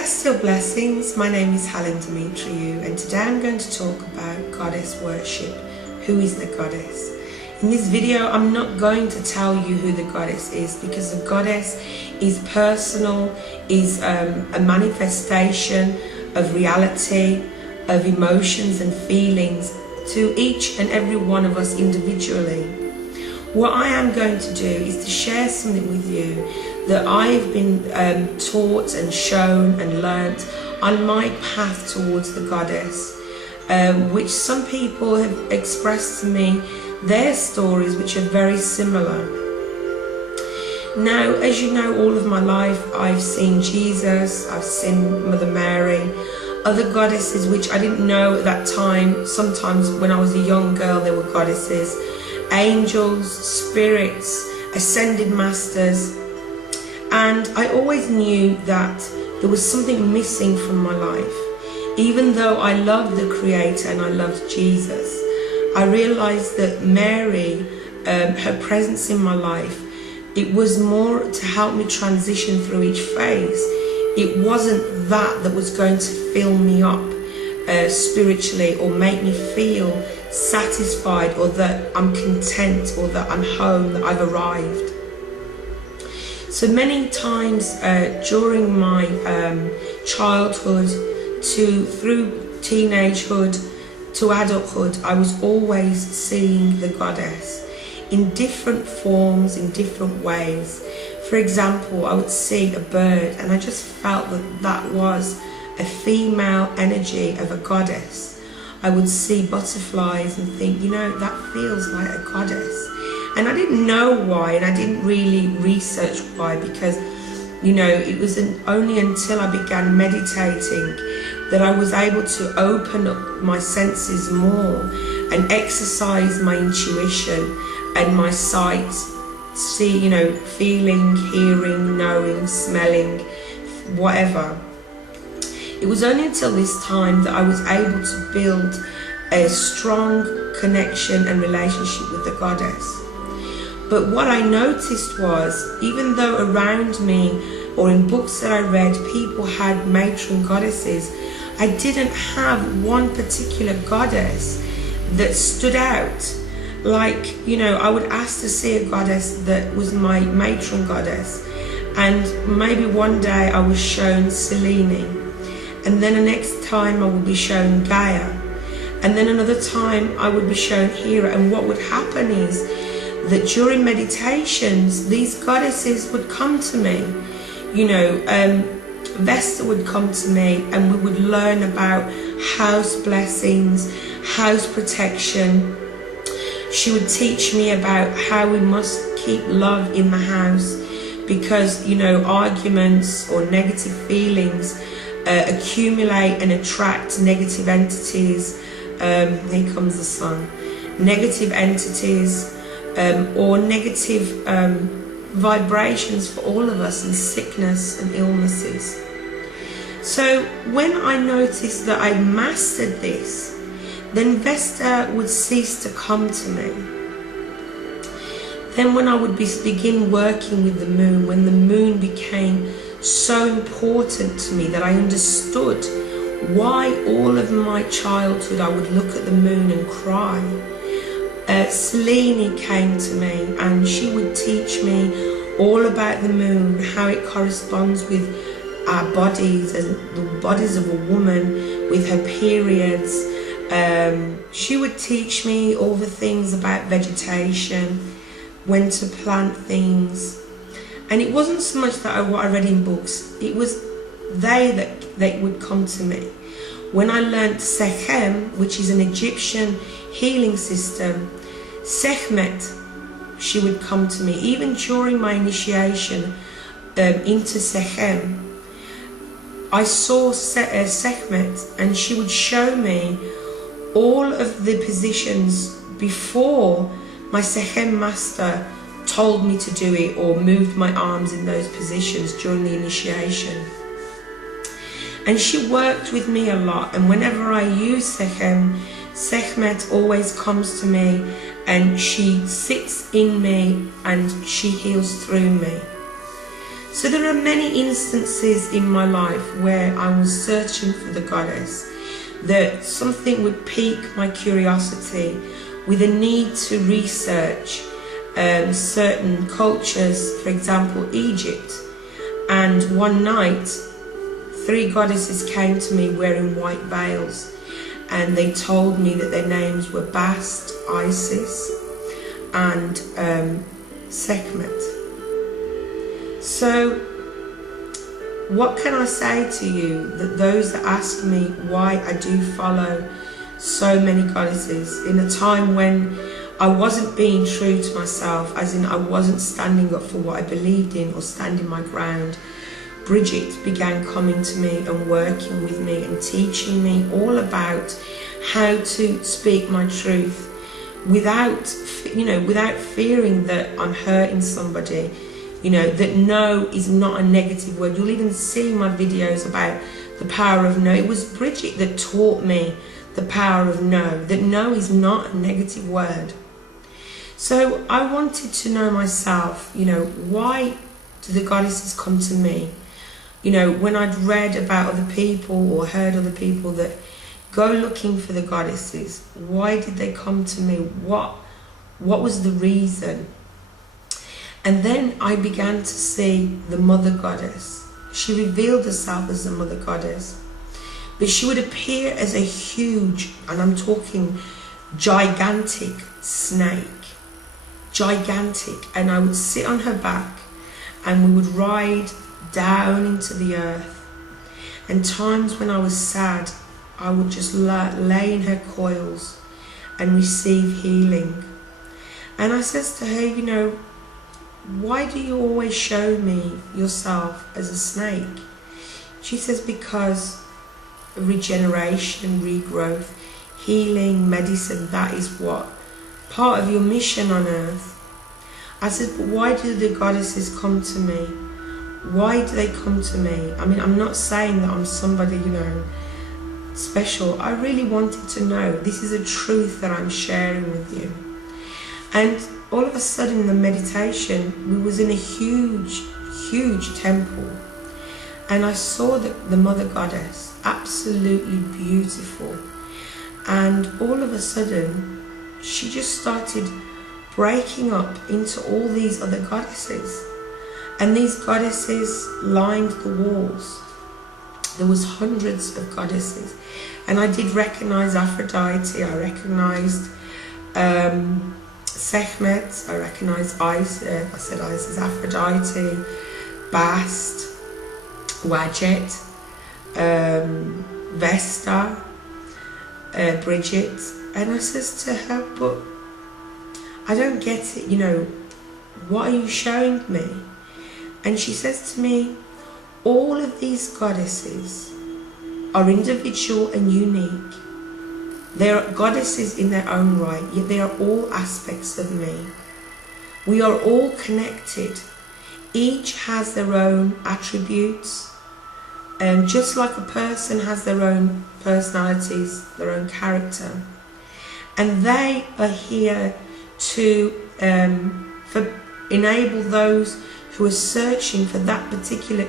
Celestial blessings, my name is Helen Dimitriou, and today I'm going to talk about goddess worship. Who is the goddess? In this video I'm not going to tell you who the goddess is, because the goddess is personal, is a manifestation of reality, of emotions and feelings to each and every one of us individually. What I am going to do is to share something with you that I've been taught and shown and learnt on my path towards the goddess, which some people have expressed to me their stories which are very similar. Now, as you know, all of my life I've seen Jesus, I've seen Mother Mary, other goddesses which I didn't know at that time. Sometimes when I was a young girl there were goddesses, angels, spirits, ascended masters, and I always knew that there was something missing from my life. Even though I loved the Creator and I loved Jesus, I realized that Mary, her presence in my life, it was more to help me transition through each phase. It wasn't that was going to fill me up spiritually or make me feel satisfied, or that I'm content, or that I'm home, that I've arrived. So many times during my childhood through teenagehood to adulthood, I was always seeing the goddess in different forms, in different ways. For example, I would see a bird and I just felt that that was a female energy of a goddess. I would see butterflies and think, you know, that feels like a goddess. And I didn't know why, and I didn't really research why, because, you know, it was only until I began meditating that I was able to open up my senses more and exercise my intuition and my sight, see, you know, feeling, hearing, knowing, smelling, whatever. It was only until this time that I was able to build a strong connection and relationship with the goddess. But what I noticed was, even though around me or in books that I read, people had matron goddesses, I didn't have one particular goddess that stood out. Like, you know, I would ask to see a goddess that was my matron goddess, and maybe one day I was shown Selene, and then the next time I would be shown Gaia, and then another time I would be shown Hera. And what would happen is that during meditations, these goddesses would come to me. You know, Vesta would come to me, and we would learn about house blessings, house protection. She would teach me about how we must keep love in the house, because, you know, arguments or negative feelings accumulate and attract negative entities. Here comes the sun. Negative entities or negative vibrations for all of us, and sickness and illnesses. So when I noticed that I mastered this, then Vesta would cease to come to me. Then when I would begin working with the moon, when the moon became so important to me that I understood why all of my childhood I would look at the moon and cry, Selene came to me, and she would teach me all about the moon, how it corresponds with our bodies and the bodies of a woman with her periods. She would teach me all the things about vegetation, when to plant things. And it wasn't so much that what I read in books, it was they would come to me. When I learned Sekhem, which is an Egyptian healing system, Sekhmet, she would come to me. Even during my initiation into Sekhem, I saw Sekhmet, and she would show me all of the positions before my Sekhem master told me to do it, or moved my arms in those positions during the initiation. And she worked with me a lot, and whenever I use Sekhem, Sekhmet always comes to me, and she sits in me and she heals through me. So there are many instances in my life where I was searching for the goddess, that something would pique my curiosity with a need to research certain cultures, for example Egypt. And one night 3 goddesses came to me wearing white veils, and they told me that their names were Bast, Isis and Sekhmet. So what can I say to you, that those that ask me why I do follow so many goddesses in a time when I wasn't being true to myself, as in I wasn't standing up for what I believed in or standing my ground, Bridget began coming to me and working with me and teaching me all about how to speak my truth without, without fearing that I'm hurting somebody. That no is not a negative word. You'll even see my videos about the power of no. It was Bridget that taught me the power of no, that no is not a negative word. So I wanted to know myself, why do the goddesses come to me? When I'd read about other people or heard other people that go looking for the goddesses, why did they come to me? What was the reason? And then I began to see the mother goddess. She revealed herself as the mother goddess, but she would appear as a huge, and I'm talking gigantic snake, gigantic. And I would sit on her back and we would ride down into the earth. And times when I was sad, I would just lay in her coils and receive healing. And I says to her, why do you always show me yourself as a snake? She says, because regeneration, regrowth, healing, medicine, that is what part of your mission on earth. I said, but why do the goddesses come to me? Why do they come to me? I mean, I'm not saying that I'm somebody, special. I really wanted to know. This is a truth that I'm sharing with you. And all of a sudden in the meditation, we was in a huge temple, and I saw the mother goddess, absolutely beautiful. And all of a sudden she just started breaking up into all these other goddesses, and these goddesses lined the walls. There was hundreds of goddesses, and I did recognize Aphrodite, I recognized Sekhmet, I recognized Isis, I said Isis, Aphrodite, Bast, Wadjet, Vesta, Bridget. And I says to her, but I don't get it, what are you showing me? And she says to me, all of these goddesses are individual and unique. They are goddesses in their own right, yet they are all aspects of me. We are all connected. Each has their own attributes, and just like a person has their own personalities, their own character. And they are here to enable those who are searching for that particular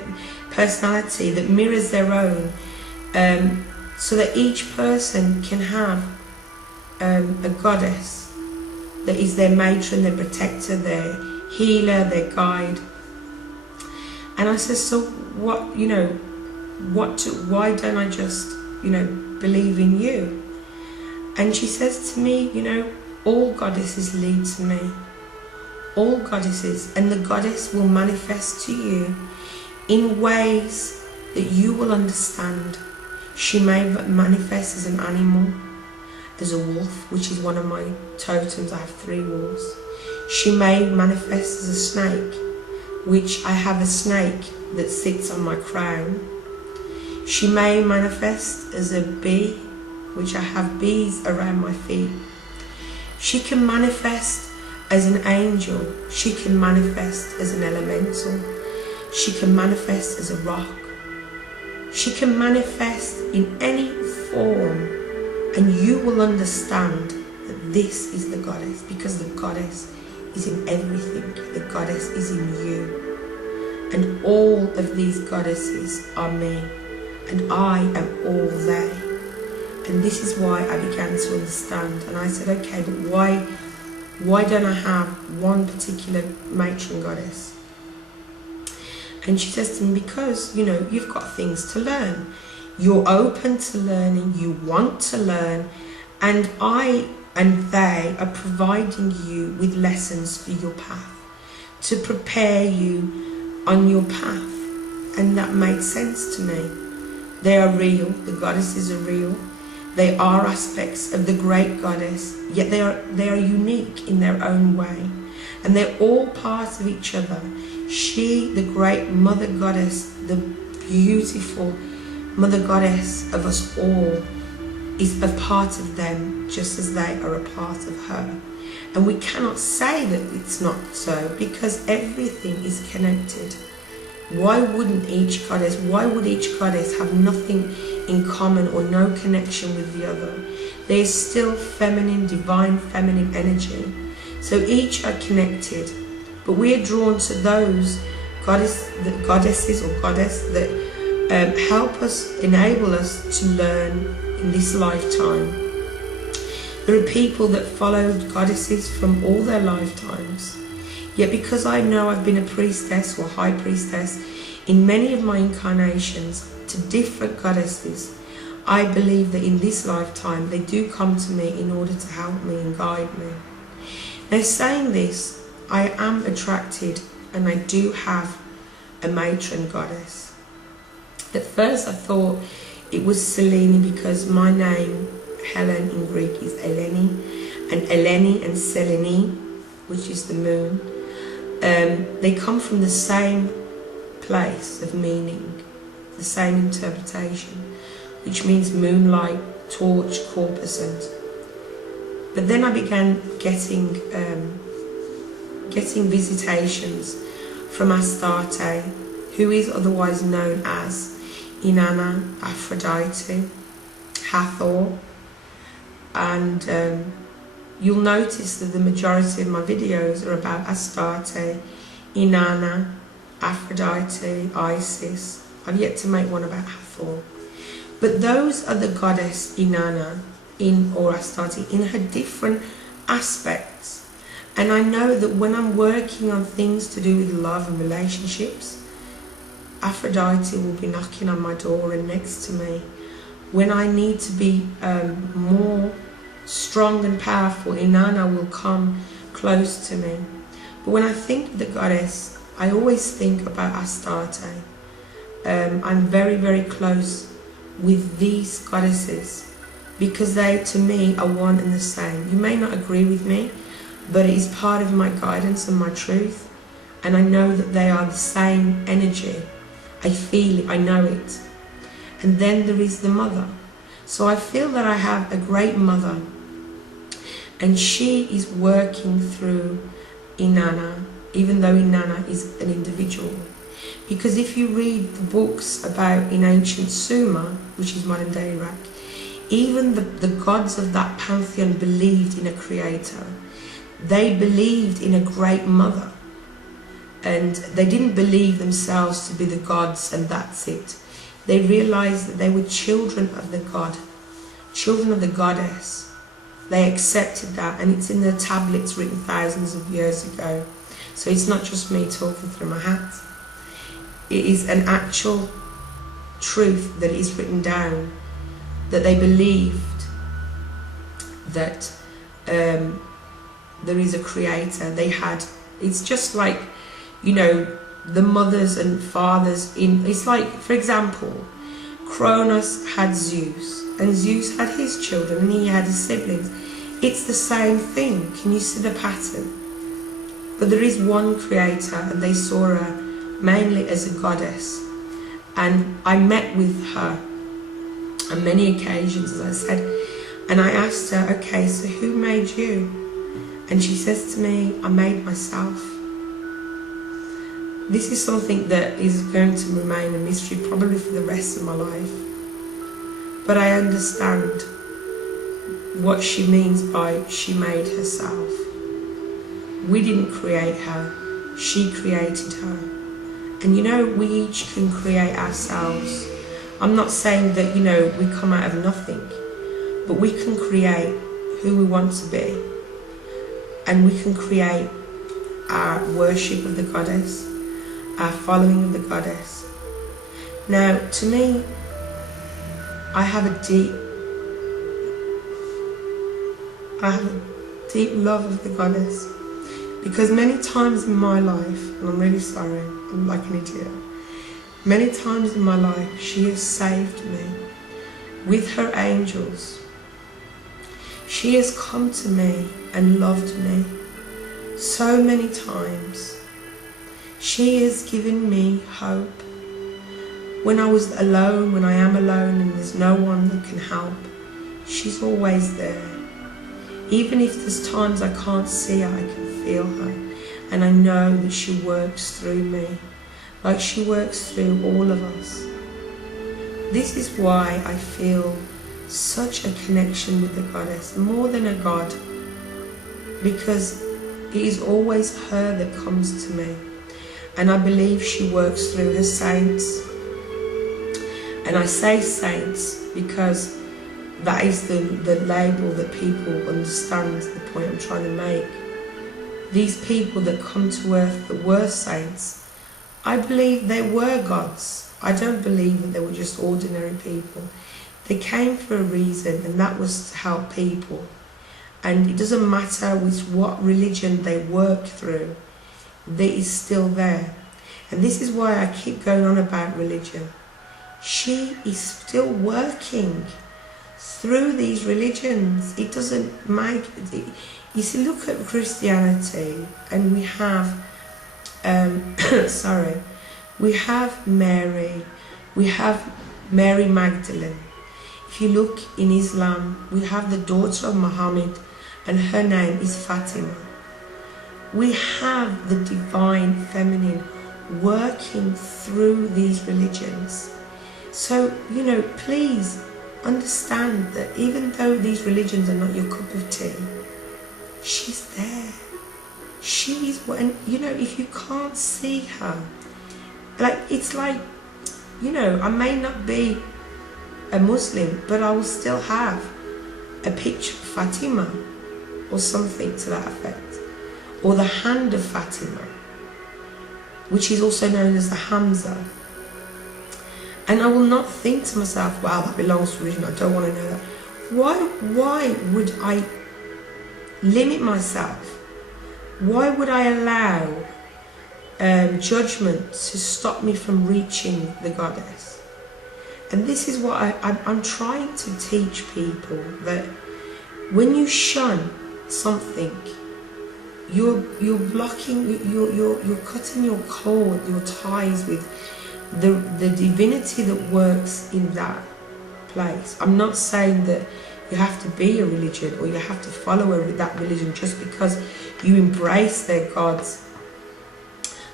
personality that mirrors their own, so that each person can have a goddess that is their matron, their protector, their healer, their guide. And I said, so what, why don't I just, believe in you? And she says to me, all goddesses lead to me. All goddesses, and the goddess will manifest to you in ways that you will understand. She may manifest as an animal, as a wolf, which is one of my totems. I have 3 wolves. She may manifest as a snake, which I have a snake that sits on my crown. She may manifest as a bee, which I have bees around my feet. She can manifest as an angel. She can manifest as an elemental. She can manifest as a rock. She can manifest in any form, and you will understand that this is the goddess, because the goddess is in everything. The goddess is in you. And all of these goddesses are me, and I am all they. And this is why I began to understand. And I said, okay, but why don't I have one particular matron goddess? And she says to me, because, you know, you've got things to learn. You're open to learning, you want to learn, and I and they are providing you with lessons for your path, to prepare you on your path. And that made sense to me. They are real, the goddesses are real. They are aspects of the great goddess, yet they are unique in their own way. And they're all part of each other. She, the great mother goddess, the beautiful mother goddess of us all, is a part of them just as they are a part of her. And we cannot say that it's not so, because everything is connected. Why would each goddess have nothing in common or no connection with the other? There is still feminine, divine feminine energy. So each are connected, but we are drawn to those goddesses that help us, enable us to learn in this lifetime. There are people that followed goddesses from all their lifetimes. Yet because I know I've been a priestess or high priestess in many of my incarnations to different goddesses, I believe that in this lifetime they do come to me in order to help me and guide me. Now, saying this, I am attracted and I do have a matron goddess. At first I thought it was Selene because my name, Helen in Greek, is Eleni, and Eleni and Selene, which is the moon, they come from the same place of meaning, the same interpretation, which means moonlight, torch, corpuscent. But then I began getting visitations from Astarte, who is otherwise known as Inanna, Aphrodite, Hathor, and you'll notice that the majority of my videos are about Astarte, Inanna, Aphrodite, Isis. I've yet to make one about Hathor. But those are the goddess Inanna or Astarte in her different aspects. And I know that when I'm working on things to do with love and relationships, Aphrodite will be knocking on my door and next to me. When I need to be more strong and powerful, Inanna will come close to me. But when I think of the goddess, I always think about Astarte. I'm very, very close with these goddesses because they, to me, are one and the same. You may not agree with me, but it is part of my guidance and my truth. And I know that they are the same energy. I feel it, I know it. And then there is the mother. So I feel that I have a great mother, and she is working through Inanna, even though Inanna is an individual. Because if you read the books about in ancient Sumer, which is modern day Iraq, even the gods of that pantheon believed in a creator. They believed in a great mother. And they didn't believe themselves to be the gods and that's it. They realized that they were children of the god, children of the goddess. They accepted that, and it's in the tablets written thousands of years ago. So it's not just me talking through my hat. It is an actual truth that is written down, that they believed that there is a creator. They had, it's just like, you know, the mothers and fathers in, it's like, for example, Cronus had Zeus, and Zeus had his children, and he had his siblings. It's the same thing. Can you see the pattern? But there is one creator, and they saw her mainly as a goddess. And I met with her on many occasions, as I said, and I asked her, okay, so who made you? And she says to me, I made myself. This is something that is going to remain a mystery probably for the rest of my life. But I understand what she means by she made herself. We didn't create her, she created her. And you know, we each can create ourselves. I'm not saying that, you know, we come out of nothing, but we can create who we want to be. And we can create our worship of the goddess, our following of the goddess. Now, to me, I have a deep love of the goddess, because many times in my life, and I'm really sorry, I'm like an idiot, many times in my life she has saved me with her angels. She has come to me and loved me so many times. She has given me hope when I was alone, when I am alone and there's no one that can help. She's always there. Even if there's times I can't see her, I can feel her. And I know that she works through me, like she works through all of us. This is why I feel such a connection with the goddess, more than a god, because it is always her that comes to me. And I believe she works through her saints. And I say saints because that is the label that people understand the point I'm trying to make. These people that come to earth that were saints, I believe they were gods. I don't believe that they were just ordinary people. They came for a reason, and that was to help people. And it doesn't matter with what religion they work through, that is still there. And this is why I keep going on about religion. She is still working through these religions. It doesn't make it. You see, look at Christianity, and we have we have Mary, we have Mary Magdalene. If you look in Islam, we have the daughter of Muhammad, and her name is Fatima. We have the divine feminine working through these religions. So, you know, please understand that even though these religions are not your cup of tea, she's there. She's when, you know, if you can't see her, like, it's like, you know, I may not be a Muslim, but I will still have a picture of Fatima or something to that effect, or the hand of Fatima, which is also known as the Hamza. And I will not think to myself, wow, that belongs to religion, I don't want to know that. Why would I limit myself? Why would I allow judgment to stop me from reaching the goddess? And this is what I'm trying to teach people, that when you shun something, you're blocking, you're cutting your cord, your ties with the divinity that works in that place. I'm not saying that you have to be a religion or you have to follow that religion just because you embrace their gods.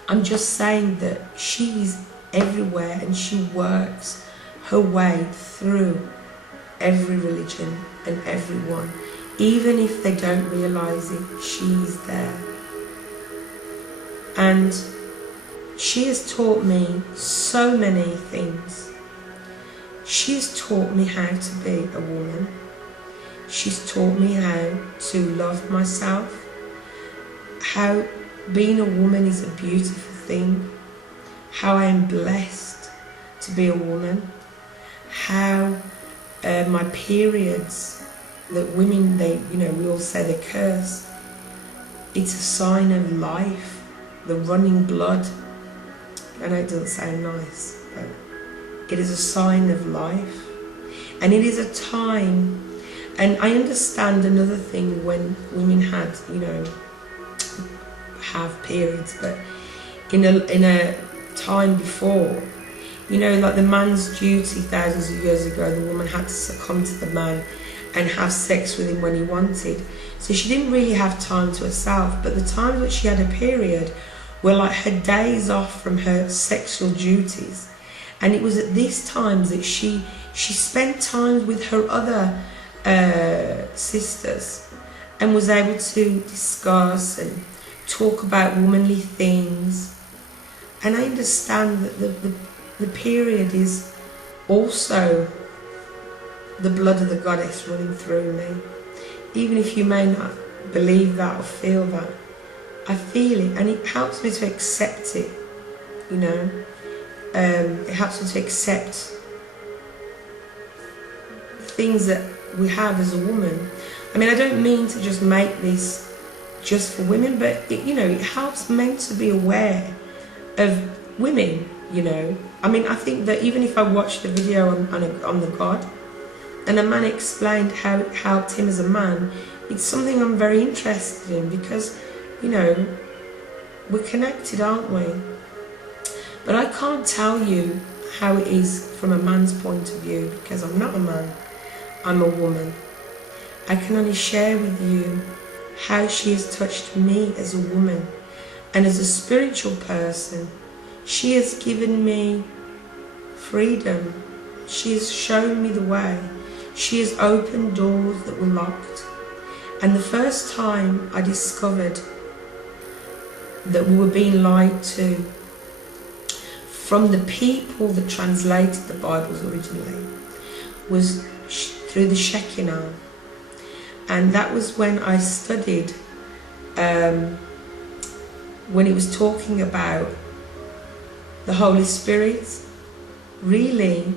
I'm just saying that she's everywhere and she works her way through every religion and everyone. Even if they don't realize it, she's there. And she has taught me so many things. She has taught me how to be a woman. She's taught me how to love myself, how being a woman is a beautiful thing, how I am blessed to be a woman, how my periods, that women, we all say they curse. It's a sign of life, the running blood. I know it doesn't sound nice, but it is a sign of life. And it is a time, and I understand another thing when women had, have periods, but in a time before, like the man's duty thousands of years ago, the woman had to succumb to the man and have sex with him when he wanted. So she didn't really have time to herself, but the times that she had a period were like her days off from her sexual duties. And it was at these times that she spent time with her other sisters and was able to discuss and talk about womanly things. And I understand that the period is also the blood of the goddess running through me. Even if you may not believe that or feel that, I feel it, and it helps me to accept it, you know. It helps me to accept things that we have as a woman. I mean, I don't mean to just make this just for women, but it, you know, it helps men to be aware of women, you know. I mean, I think that even if I watched a video on the God, and a man explained how it helped him as a man, it's something I'm very interested in, because, you know, we're connected, aren't we? But I can't tell you how it is from a man's point of view, because I'm not a man, I'm a woman. I can only share with you how she has touched me as a woman, and as a spiritual person. She has given me freedom. She has shown me the way. She has opened doors that were locked. And the first time I discovered that we were being lied to from the people that translated the Bibles originally was through the Shekinah. And that was when I studied, when it was talking about the Holy Spirit. Really,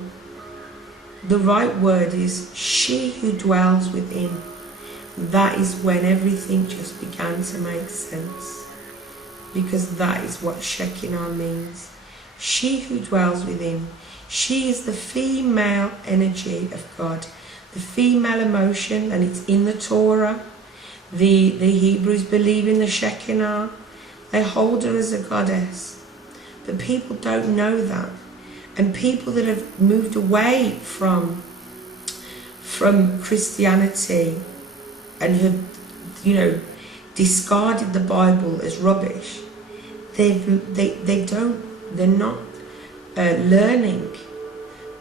the right word is she who dwells within. That is when everything just began to make sense, because that is what Shekinah means. She who dwells within. She is the female energy of God, the female emotion, and it's in the Torah. The Hebrews believe in the Shekinah. They hold her as a goddess. But people don't know that. And people that have moved away from Christianity and have, you know, discarded the Bible as rubbish, they're not learning,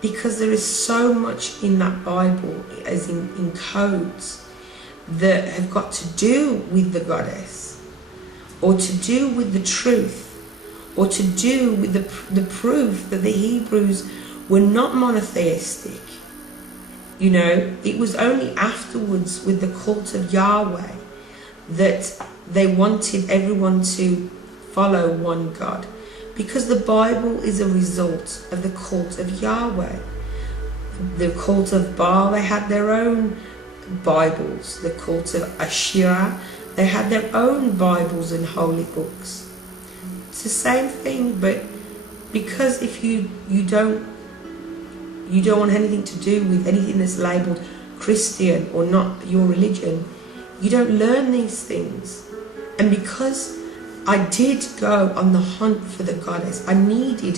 because there is so much in that Bible, as in codes, that have got to do with the goddess, or to do with the truth, or to do with the proof that the Hebrews were not monotheistic. You know, it was only afterwards with the cult of Yahweh that they wanted everyone to follow one God, because the Bible is a result of the cult of Yahweh. The cult of Baal, they had their own Bibles. The cult of Asherah, they had their own Bibles and holy books. It's the same thing, but because if you don't want anything to do with anything that's labelled Christian or not your religion, you don't learn these things. And because I did go on the hunt for the goddess, I needed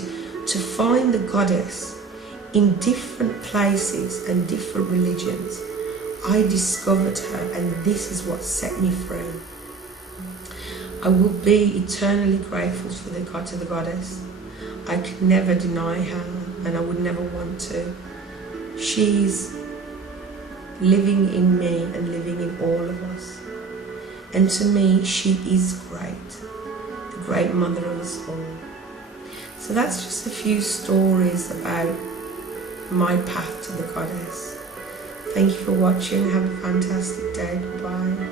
to find the goddess in different places and different religions. I discovered her, and this is what set me free. I will be eternally grateful for to the goddess. I could never deny her, and I would never want to. She's living in me and living in all of us. And to me, she is great, the great mother of us all. So that's just a few stories about my path to the goddess. Thank you for watching. Have a fantastic day. Bye.